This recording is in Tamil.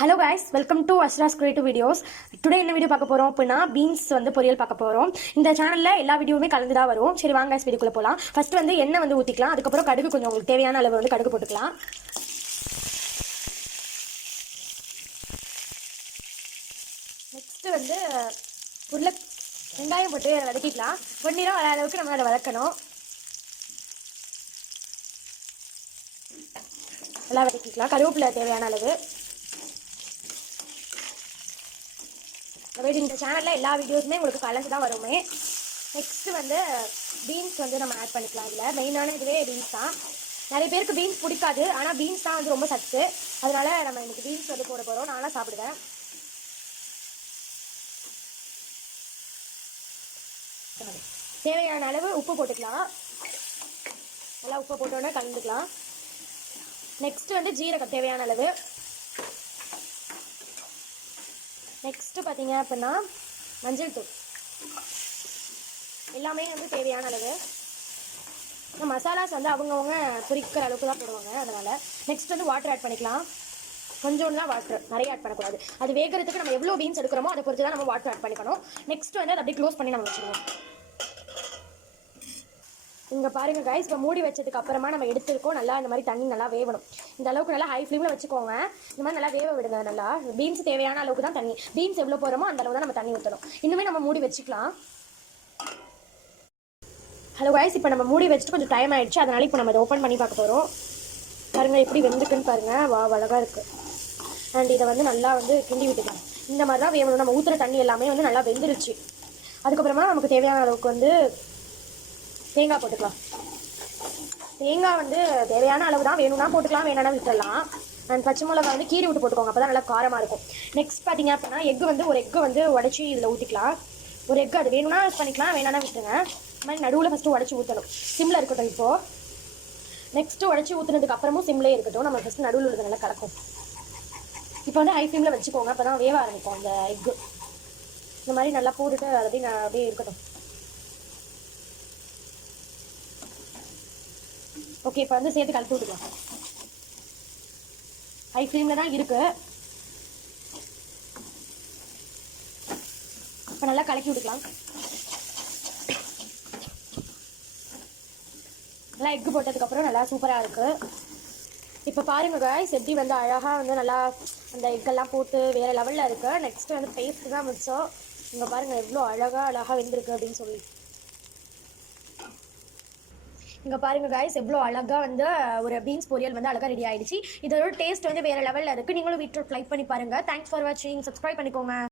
ஹலோ கைஸ், வெல்கம் டு அஷ்ராஸ் கிரியேட்டிவ் வீடியோஸ். டுடே என்ன வீடியோ பார்க்க போகிறோம் அப்படின்னா பீன்ஸ் வந்து பொரியல் பார்க்க போகிறோம். இந்த சேனலில் எல்லா வீடியோவுமே கலந்து தான் வரும். சரி வாங்க கைஸ் வீடியோக்குள்ளே போகலாம். ஃபர்ஸ்ட் வந்து எண்ணெய் வந்து ஊற்றிக்கலாம். அதுக்கப்புறம் கடுகு கொஞ்சம் உங்களுக்கு தேவையான அளவு வந்து கடுகு போட்டுக்கலாம். நெக்ஸ்ட்டு வந்து வெங்காயம் போட்டு வதக்கிக்கலாம். பொன்னிறம் வர அளவுக்கு நம்ம அதை வதக்கணும். நல்லா வதக்கிக்கலாம். கருவேப்பிலை தேவையான அளவு. இந்த சேனலில் எல்லா வீடியோஸுமே உங்களுக்கு கலந்து தான் வருமே. நெக்ஸ்ட்டு வந்து பீன்ஸ் வந்து நம்ம ஆட் பண்ணிக்கலாம். இதில் மெயினான இதுவே பீன்ஸ் தான். நிறைய பேருக்கு பீன்ஸ் பிடிக்காது, ஆனால் பீன்ஸ் தான் வந்து ரொம்ப சத்து. அதனால நம்ம இன்னைக்கு பீன்ஸ் வந்து போட போகிறோம். நானும் சாப்பிடுவேன். தேவையான அளவு உப்பு போட்டுக்கலாம். நல்லா உப்பு போட்டோன்னே கலந்துக்கலாம். நெக்ஸ்ட் வந்து ஜீரகம் தேவையான அளவு. நெக்ஸ்ட்டு பார்த்தீங்க அப்படின்னா மஞ்சள் தூள் எல்லாமே வந்து தேவையான அளவு. மசாலாஸ் வந்து அவங்கவுங்க குறிக்கிற அளவுக்கு தான் போடுவாங்க. அதனால் நெக்ஸ்ட் வந்து வாட்டர் ஆட் பண்ணிக்கலாம். கொஞ்சோண்டு தான் வாட்டர், நிறைய ஆட் பண்ணக்கூடாது. அது வேகிறதுக்கு நம்ம எவ்வளோ பீன்ஸ் எடுக்கிறோமோ அதை பொறுத்து தான் நம்ம வாட்டர் ஆட் பண்ணிக்கணும். நெக்ஸ்ட் வந்து அதை அப்படியே க்ளோஸ் பண்ணி நம்ம வச்சுருவோம். இங்கே பாருங்கள் கைஸ், இப்போ மூடி வச்சதுக்கு அப்புறமா நம்ம எடுத்துருக்கோம். நல்லா இந்த மாதிரி தண்ணி நல்லா வேவணும். இந்த அளவுக்கு நல்லா ஹை ஃப்ளேமில் வச்சுக்கோங்க. இந்த மாதிரி நல்லா வேவ விடுங்க. நல்லா பீன்ஸ் தேவையான அளவுக்கு தான் தண்ணி. பீன்ஸ் எவ்வளோ போகிறோமோ அந்த அளவு தான் நம்ம தண்ணி ஊற்றணும். இன்னுமே நம்ம மூடி வச்சுக்கலாம். ஹலோ கைஸ், இப்போ நம்ம மூடி வச்சுட்டு கொஞ்சம் டைம் ஆகிடுச்சு. அதனால இப்போ நம்ம அதை ஓப்பன் பண்ணி பார்க்க போகிறோம். பாருங்கள் எப்படி வெந்துக்குன்னு பாருங்கள். அழகாக இருக்குது. அண்ட் இதை வந்து நல்லா வந்து கிண்டி விட்டுக்கலாம். இந்த மாதிரி தான் வேகணும். நம்ம ஊற்றுற தண்ணி எல்லாமே வந்து நல்லா வெந்துருச்சு. அதுக்கப்புறமா நமக்கு தேவையான அளவுக்கு வந்து தேங்காய் போட்டுக்கலாம். தேங்காய் வந்து தேவையான அளவு தான், வேணும்னா போட்டுக்கலாம், வேணும்னா விட்டுடலாம். அண்ட் பச்சை மிளகா வந்து கீறி விட்டு போட்டுக்கோங்க, அப்போ தான் நல்லா காரமாக இருக்கும். நெக்ஸ்ட் பார்த்தீங்க அப்படின்னா ஒரு எக்கு வந்து உடச்சி இதில் ஊற்றிக்கலாம். ஒரு எக்கு அது வேணும்னா யூஸ் பண்ணிக்கலாம், வேணான்னா விட்டுருங்க. இந்த மாதிரி நடுவில் ஃபஸ்ட்டு உடச்சி ஊற்றணும். சிம்மில் இருக்கட்டும். இப்போது நெக்ஸ்ட்டு உடச்சி ஊற்றுனதுக்கு அப்புறமும் சிம்லேயே இருக்கட்டும். நம்ம ஃபஸ்ட்டு நடுவில் உள்ளது நல்லா கலக்கும். இப்போ வந்து ஹை ஃப்ளேமில் வச்சுக்கோங்க, அப்போ தான் வேக ஆரம்பிக்கும் அந்த எக்கு. இந்த மாதிரி நல்லா போட்டுட்டு அப்படியே இருக்கட்டும். ஓகே, இப்போ வந்து சேர்த்து கலந்து விட்டுக்கலாம். ஹை ஃப்ளேமில் தான் இருக்குது. இப்போ நல்லா கலக்கி விட்டுக்கலாம். நல்லா எக்கு போட்டதுக்கப்புறம் நல்லா சூப்பராக இருக்குது. இப்போ பாருங்கள் காய்ஸ், எப்படி வந்து அழகாக வந்து நல்லா அந்த எக்கெல்லாம் போட்டு வேறு லெவலில் இருக்குது. நெக்ஸ்ட்டு வந்து பேஸ்ட்டு தான் மிச்சம். இங்கே பாருங்கள் எவ்வளோ அழகாக வெந்திருக்கு அப்படின்னு சொல்லி. இங்கே பாருங்கள் காய்ஸ், எவ்வளோ அழகாக வந்து ஒரு பீன்ஸ் பொரியல் வந்து அழகாக ரெடி ஆகிடுச்சு. இதோட டேஸ்ட் வந்து வேறு லெவலில் இருக்குது. நீங்களும் வீட்டில் ட்ரை பண்ணி பாருங்கள். தேங்க்ஸ் ஃபார் வாட்சிங். சப்ஸ்கிரைப் பண்ணிக்கோங்க.